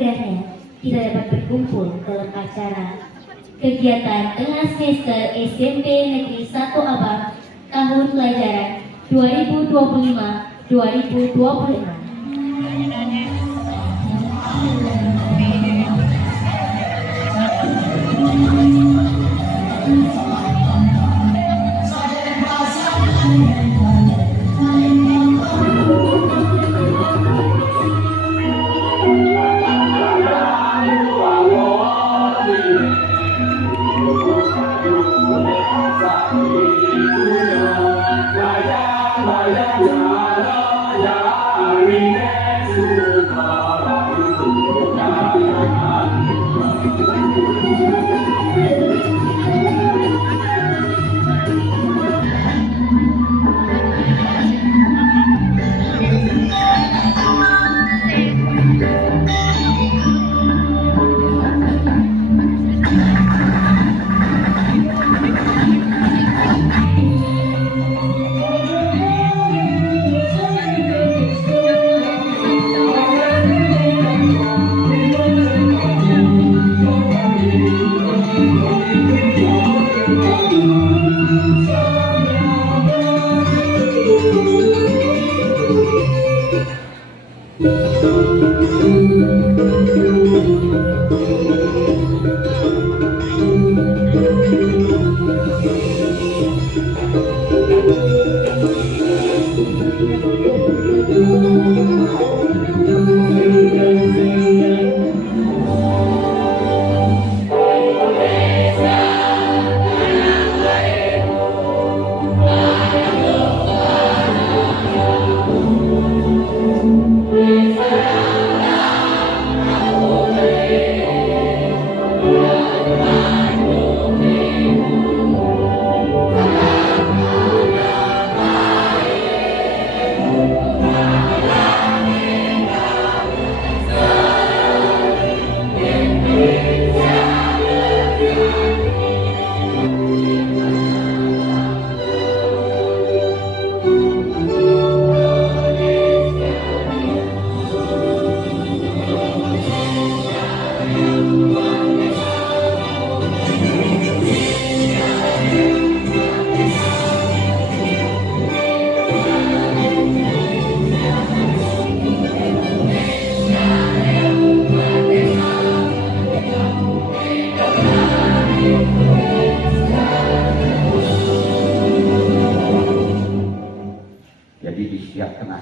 akhirnya tidak dapat berkumpul dalam acara kegiatan tengah semester SMP Negeri 1 Abang tahun pelajaran 2025-2026.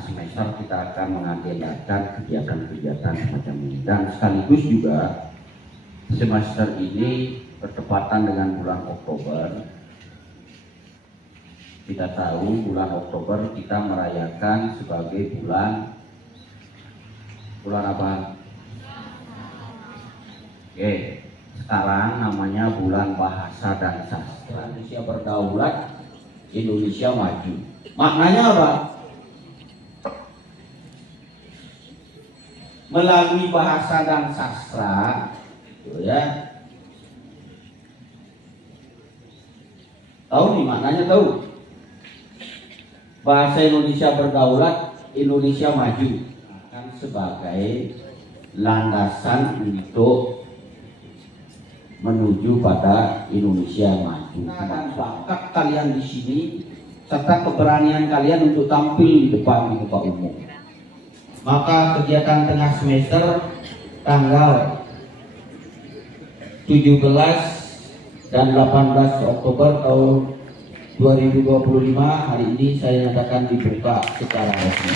semester kita akan mengagendakan kegiatan-kegiatan semacam ini, dan sekaligus juga semester ini bertepatan dengan bulan Oktober. Kita tahu bulan Oktober kita merayakan sebagai bulan apa? Oke, sekarang namanya bulan Bahasa dan Sastra. Indonesia berdaulat, Indonesia maju. Maknanya apa? Melalui bahasa dan sastra, gitu ya. Tahu nih maknanya, tahu? Bahasa Indonesia berdaulat, Indonesia maju akan sebagai landasan untuk menuju pada Indonesia maju. Dan bakat kalian di sini serta keberanian kalian untuk tampil di depan di muka umum. Maka kegiatan tengah semester tanggal 17 dan 18 Oktober tahun 2025 hari ini saya nyatakan dibuka secara resmi.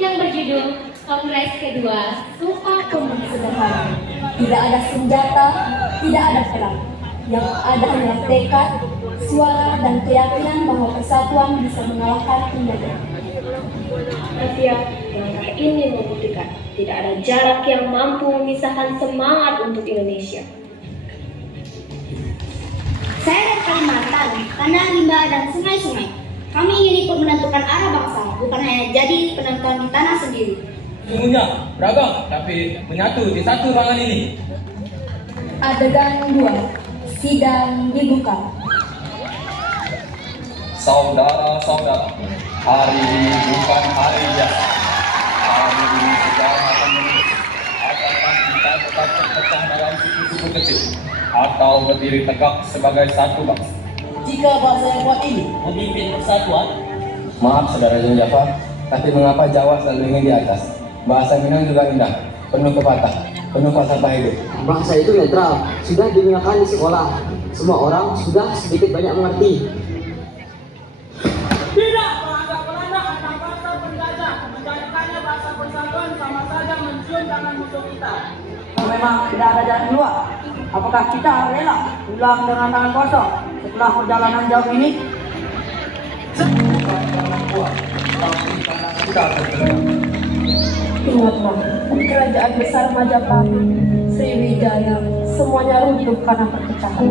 Yang berjudul Kongres kedua Sumpah Pemuda Sederhana. Tidak ada senjata, tidak ada perang. Yang ada hanya tekad, suara, dan keyakinan bahwa persatuan bisa mengalahkan penjajah. Setiap langkah ini membuktikan tidak ada jarak yang mampu memisahkan semangat untuk Indonesia. Saya dari Kalimantan, tanah limbah dan sungai-sungai. Kami ingin ikut menentukan arah bangsa, bukan hanya jadi penonton di tanah sendiri. Sungguhnya beragam, tapi menyatu di satu ruangan ini. Adegan 2, sidang dibuka. Saudara-saudara, hari ini bukan hari biasa. Hari ini sejarah akan menulis apakah kita tetap terpecah dalam suku-suku kecil atau berdiri tegak sebagai satu bangsa. Jika bangsa yang kuat ini memimpin persatuan, Maaf saudara Java, tapi mengapa Jawa selalu ingin di atas? Bahasa Minang juga indah, penuh pepatah, penuh falsafah hidup. Bangsa itu netral, sudah digunakan di sekolah. Semua orang sudah sedikit banyak mengerti. Tidak bahasa Belanda atau bahasa penjajah, menjadikannya bahasa persatuan sama saja mencium tangan musuh kita. kalau memang tidak ada jalan keluar, apakah kita rela pulang dengan tangan kosong setelah perjalanan jauh ini? Ingatlah, kerajaan besar Majapahit, Sriwijaya, semuanya runtuh karena perpecahan.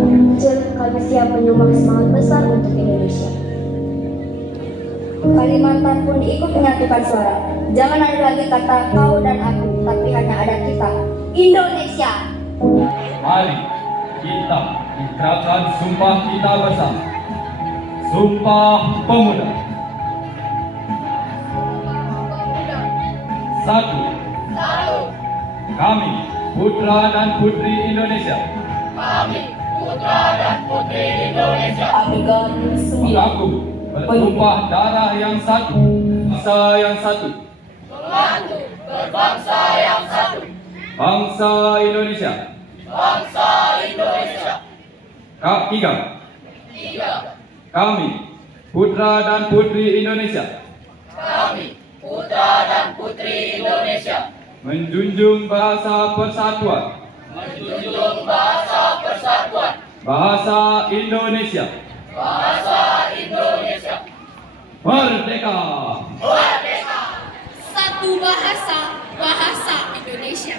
Kami siap menyumbang semangat besar untuk Indonesia. Kalimantan pun ikut menyatukan suara. Jangan ada lagi kata kau dan aku, tapi hanya ada kita, Indonesia. Mari kita ikrarkan sumpah kita bersama. Sumpah Pemuda. 1. Kami, putra dan putri Indonesia, Adegan 9. mengaku bertumpah darah yang satu, bangsa yang satu, bangsa Indonesia. Ketiga, kami, putra dan putri Indonesia, menjunjung bahasa persatuan, bahasa Indonesia, merdeka. Satu bahasa, bahasa Indonesia.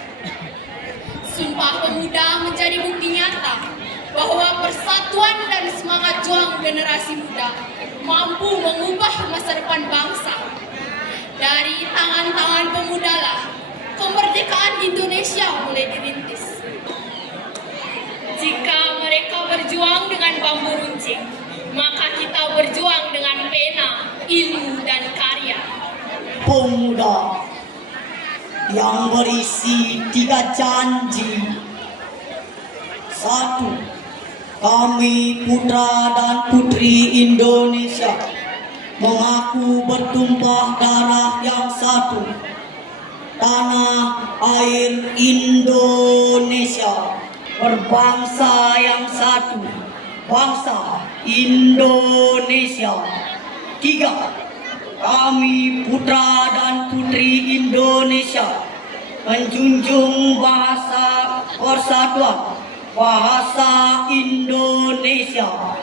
Sumpah Pemuda menjadi bukti nyata bahwa persatuan dan semangat juang generasi muda mampu mengubah masa depan bangsa. Dari tangan-tangan pemudalah kemerdekaan Indonesia mulai dirintis. Jika mereka berjuang dengan bambu runcing, maka kita berjuang dengan pena, ilmu, dan karya. Pemuda yang berisi 3 janji. 1. Kami putra dan putri Indonesia mengaku bertumpah darah yang satu, tanah air Indonesia, berbangsa yang satu, bangsa Indonesia. 3. Kami putra dan putri Indonesia menjunjung bahasa persatuan, bahasa Indonesia.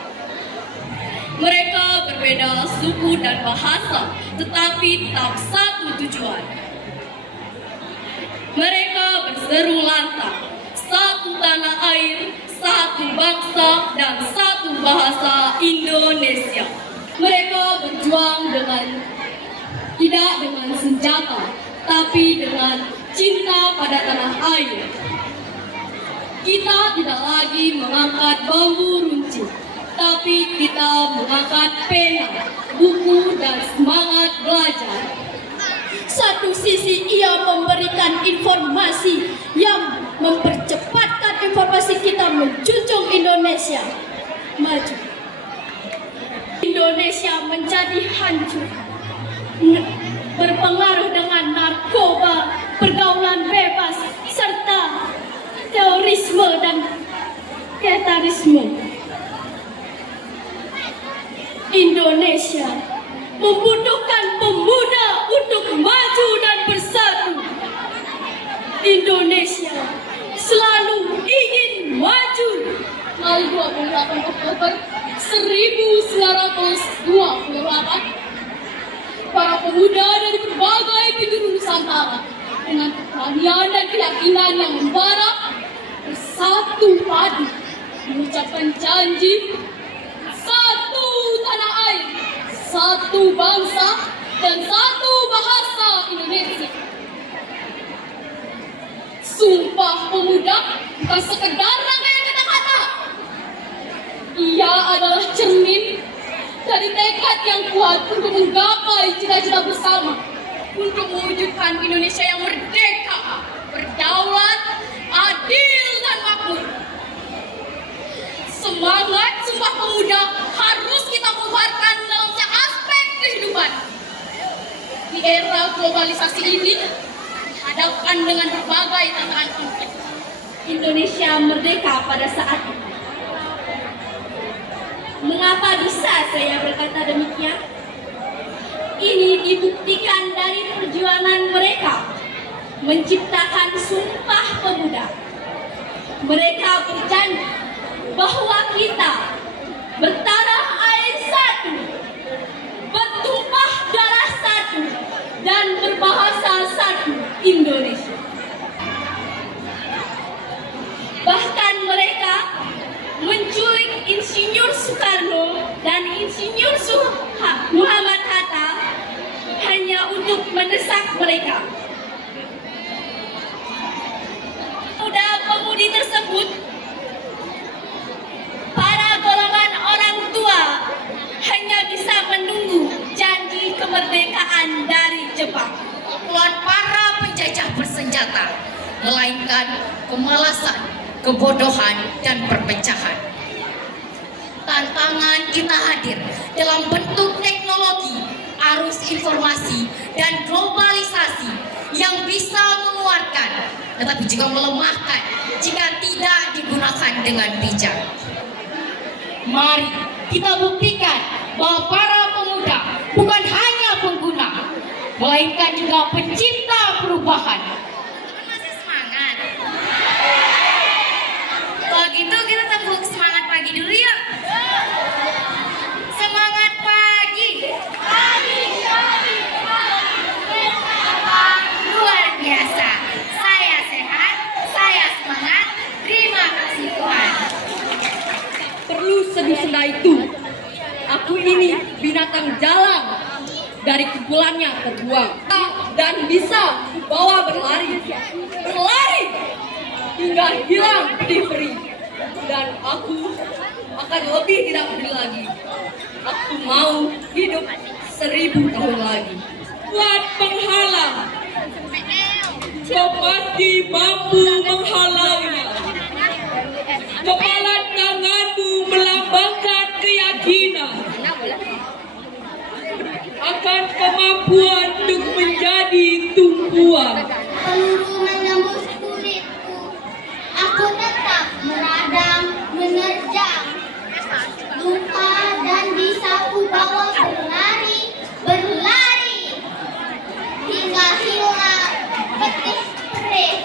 Mereka berbeda suku dan bahasa, tetapi tetap satu tujuan. Mereka berseru lantang, satu tanah air, satu bangsa, dan satu bahasa Indonesia. Mereka berjuang tidak dengan senjata, tapi dengan cinta pada tanah air. Kita tidak lagi mengangkat bambu runcing, tapi kita mengangkat pena, buku, dan semangat belajar. Satu sisi ia memberikan informasi yang mempercepatkan informasi kita menjunjung Indonesia maju. Indonesia menjadi hancur, berpengaruh dengan narkoba, pergaulan bebas, serta terorisme dan terorisme. Indonesia membutuhkan pemuda untuk maju dan bersatu. Indonesia selalu ingin maju. Tanggal 28 Oktober 1928, para pemuda dari berbagai penjuru Nusantara dengan keberanian dan keyakinan yang membara bersatu padu mengucapkan janji satu tanah air, satu bangsa, dan satu bahasa Indonesia. Sumpah Pemuda bukan sekedar rangkaian kata-kata. Ia adalah cermin dari tekad yang kuat untuk menggapai cita-cita bersama. untuk mewujudkan Indonesia yang merdeka, berdaulat, adil, dan makmur. Semangat Sumpah Pemuda harus kita bubarkan dalam setiap aspek kehidupan. Di era globalisasi ini, dihadapkan dengan berbagai tantangan konflik. Indonesia merdeka pada saat itu. Mengapa bisa saya berkata demikian? Ini dibuktikan dari perjuangan mereka menciptakan Sumpah Pemuda. Mereka berjanji bahwa kita bertanah air satu, bertumpah darah satu, dan berbahasa satu, Indonesia. Bahkan mereka menculik Insinyur Soekarno dan Insinyur Muhammad Hatta hanya untuk mendesak mereka. Pemuda-pemudi tersebut, para golongan orang tua, hanya bisa menunggu janji kemerdekaan dari Jepang. Bukan para penjajah bersenjata, melainkan kemalasan, kebodohan, dan perpecahan. Tantangan kita hadir dalam bentuk teknologi, arus informasi, dan globalisasi yang bisa menguatkan, tetapi juga melemahkan jika tidak digunakan dengan bijak. Mari kita buktikan bahwa para pemuda bukan hanya pengguna, melainkan juga pencipta perubahan. Masih semangat? Kalau gitu kita tepuk semangat pagi dulu yuk. Semangat pagi. Luar biasa. Saya sehat, saya semangat. Terima kasih Tuhan. Perlu seduh-sedah itu. Aku ini binatang jalang, dari kumpulannya terbuang, dan bisa bawa berlari hingga hilang peri. Dan aku akan lebih tidak peduli lagi. Aku mau hidup 1000 tahun lagi. Buat penghalang, kau pasti mampu menghalangnya. Kepala tanganmu melambangkan keyakinan akan kemampuan untuk menjadi tumpuan. Peluru menembus kulitku, aku tetap meradang, menerjang luka, dan bisa ku bawa berlari hingga hilang betis perih.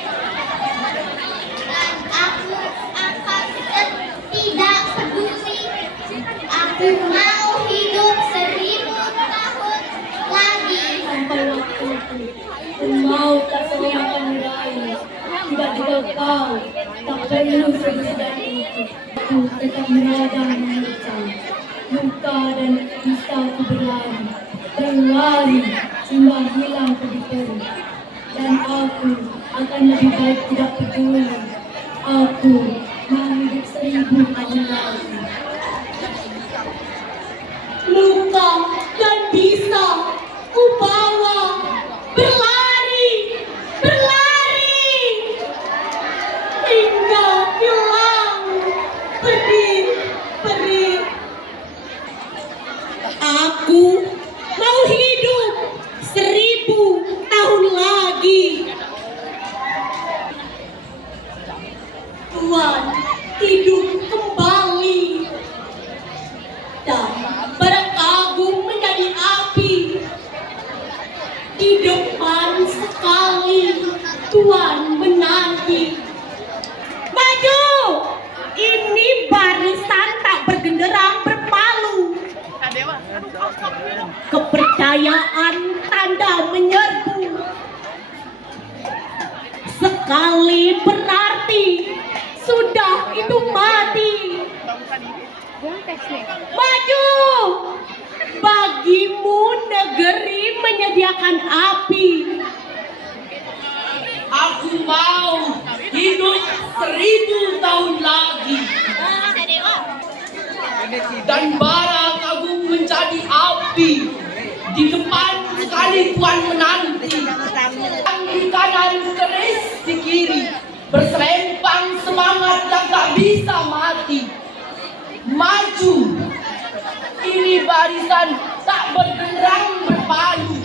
Dan aku akan tidak peduli. Aku mau hidup 1000 tahun lagi. Sampai waktu itu, mau tak saya akan meraih. Tiba-tiba kau tak perlu seduh-sedah itu. Aku tetap meradang menerjang luka, dan bisa ku berlari hingga hilang peri. Dan aku akan lebih baik tidak peduli. Aku mau hidup 1000 tahun lagi. Luka dan bisa ku bawa berlari hingga hilang peri. Aku mau hidup 1000 tahun lagi. Tuhan hidup kembali dan berkagum menjadi api. Di depan sekali Tuhan menanti. Maju! Ini barisan tak bergenderang berpalu. Kepercayaan tanda menyerbu. Sekali berarti sudah itu mati. Maju! Bagimu negeri menyediakan api. Aku mau hidup 1000 tahun lagi. Dan bara aku menjadi api. Di depan sekali Tuhan menanti. Di kanan keris di kiri, berselempang semangat yang tak bisa mati. Maju, ini barisan tak bergerak berpalu.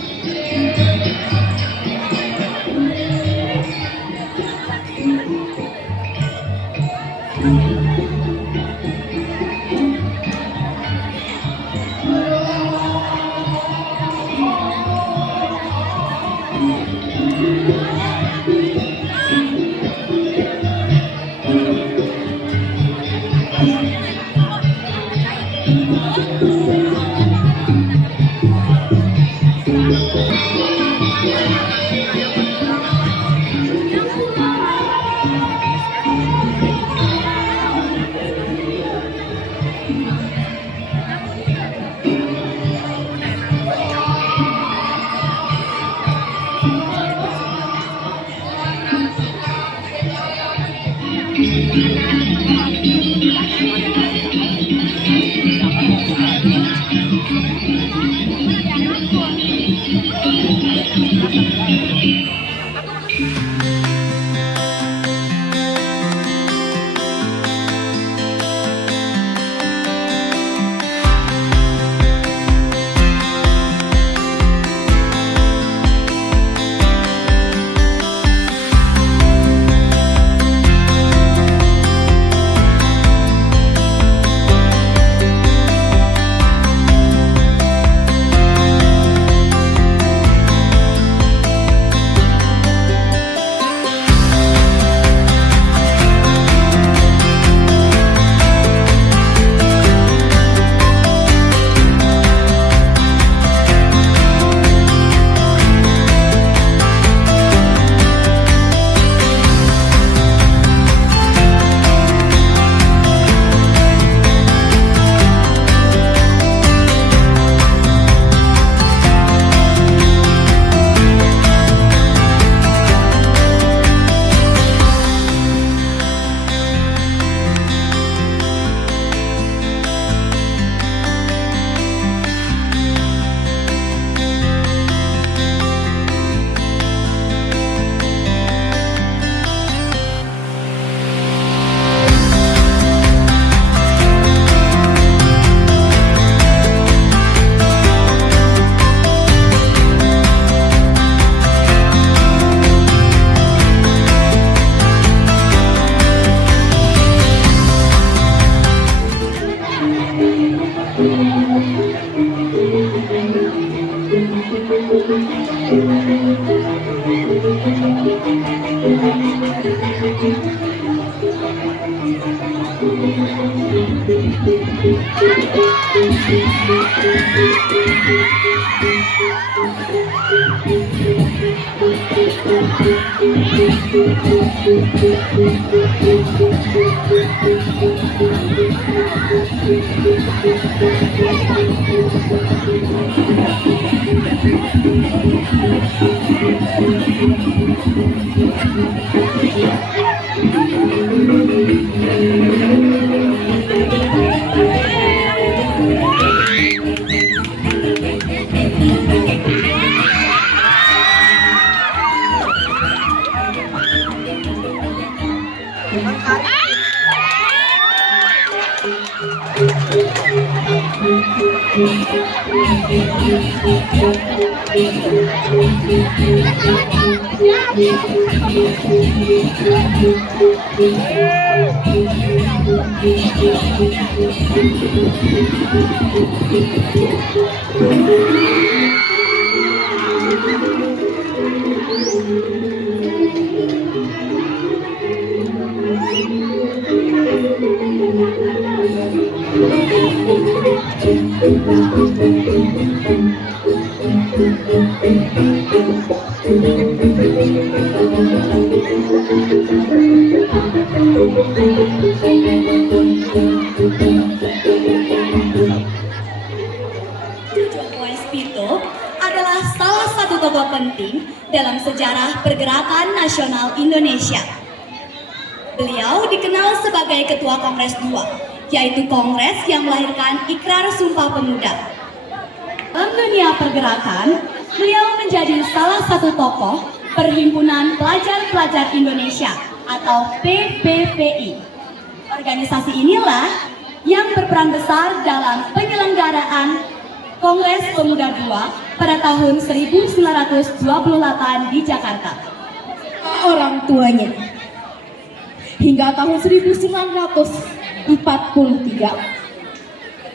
Joko Espito adalah salah satu tokoh penting dalam sejarah pergerakan nasional Indonesia. Beliau dikenal sebagai Ketua Kongres II, yaitu kongres yang melahirkan Ikrar Sumpah Pemuda. Dalam dunia pergerakan, Beliau menjadi salah satu tokoh Perhimpunan Pelajar-Pelajar Indonesia atau PPPI. Organisasi inilah yang berperan besar dalam penyelenggaraan Kongres Pemuda II pada tahun 1928 di Jakarta. Orang tuanya hingga tahun 1943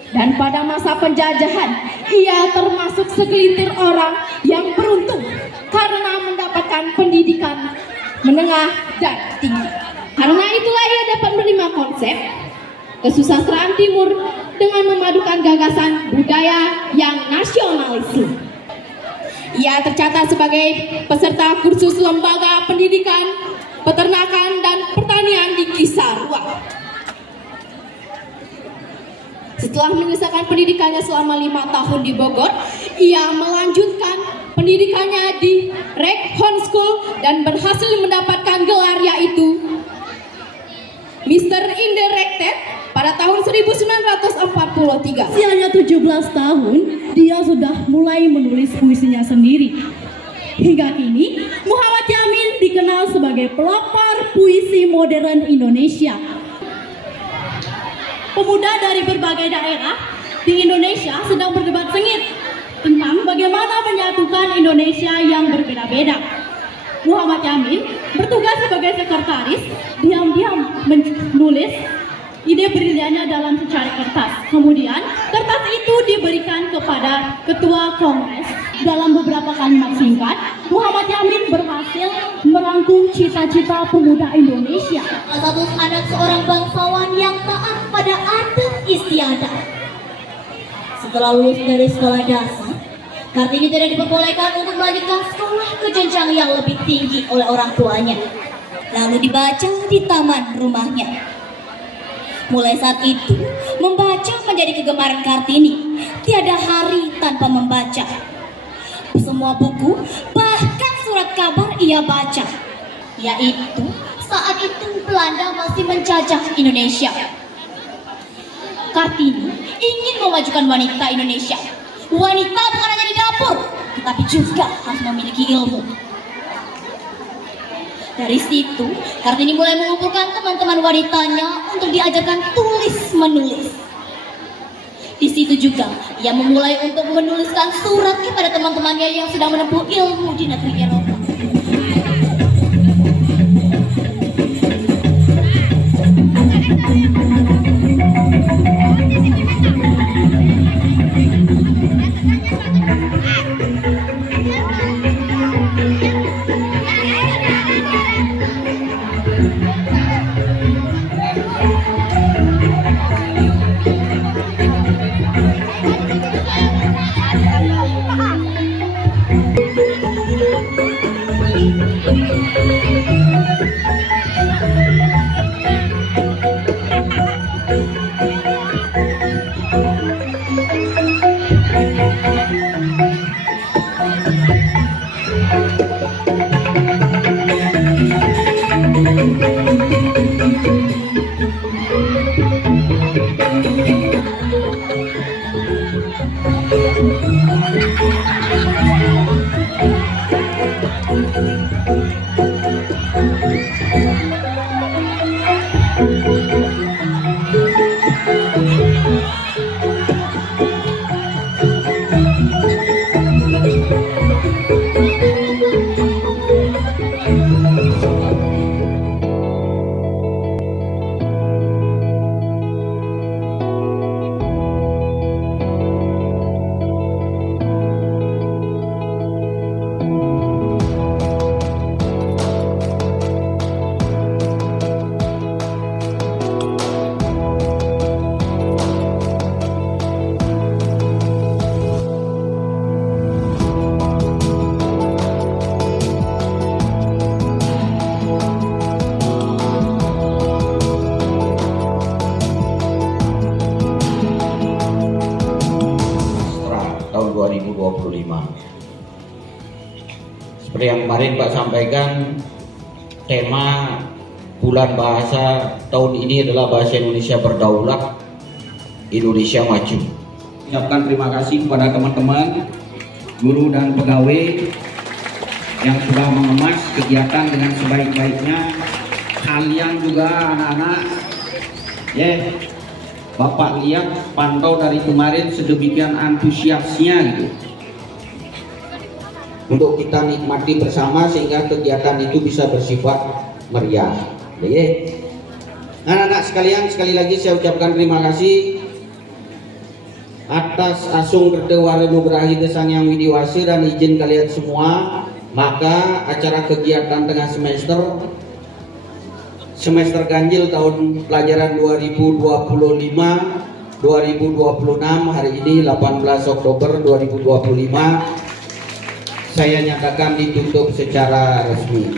dan pada masa penjajahan ia termasuk segelintir orang yang beruntung karena mendapatkan pendidikan menengah dan tinggi. Karena itulah ia dapat menerima konsep kesusastraan timur dengan memadukan gagasan budaya yang nasionalisme. Ia tercatat sebagai peserta kursus lembaga pendidikan, peternakan, dan pertanian di Cisarua. Setelah menyelesaikan pendidikannya selama 5 tahun di Bogor, ia melanjutkan pendidikannya di Raikhon School dan berhasil mendapatkan gelar yaitu Mr. Indirected pada tahun 1943. Usianya 17 tahun, dia sudah mulai menulis puisinya sendiri. Hingga kini, Muhammad Yamin dikenal sebagai pelopor puisi modern Indonesia. Pemuda dari berbagai daerah di Indonesia sedang berdebat sengit tentang bagaimana menyatukan Indonesia yang berbeda-beda. Muhammad Yamin bertugas sebagai sekretaris, diam-diam menulis ide briliannya dalam secari kertas. Kemudian kertas itu diberikan kepada ketua kongres. Dalam beberapa kalimat singkat, Muhammad Yamin berhasil merangkum cita-cita pemuda Indonesia. Salah satu anak seorang bangsawan yang taat pada adat istiadat. Setelah lulus dari sekolah dasar, Kartini tidak diperbolehkan untuk melanjutkan sekolah ke jenjang yang lebih tinggi oleh orang tuanya. Lalu dibaca di taman rumahnya. Mulai saat itu, membaca menjadi kegemaran Kartini. Tiada hari tanpa membaca. Semua buku, bahkan surat kabar ia baca. Yaitu, saat itu Belanda masih menjajah Indonesia. Kartini ingin memajukan wanita Indonesia. Wanita bukan hanya di dapur, tetapi juga harus memiliki ilmu. Dari situ, Kartini mulai mengumpulkan teman-teman wanitanya untuk diajarkan tulis-menulis. Di situ juga, ia memulai untuk menuliskan surat kepada teman-temannya yang sedang menempuh ilmu di negeri Eropa. Tahun 2025. Seperti yang kemarin Pak sampaikan, tema bulan bahasa tahun ini adalah Bahasa Indonesia Berdaulat, Indonesia Maju. Ucapkan terima kasih kepada teman-teman guru dan pegawai yang sudah mengemas kegiatan dengan sebaik-baiknya. Kalian juga anak-anak, Bapak lihat pantau dari kemarin sedemikian antusiasnya gitu, untuk kita nikmati bersama sehingga kegiatan itu bisa bersifat meriah. Anak-anak sekalian, sekali lagi saya ucapkan terima kasih atas asung berdewarenugrahi desang yang widiwasi dan izin kalian semua. Maka acara kegiatan tengah semester ganjil tahun pelajaran 2025-2026 hari ini 18 Oktober 2025 saya nyatakan ditutup secara resmi.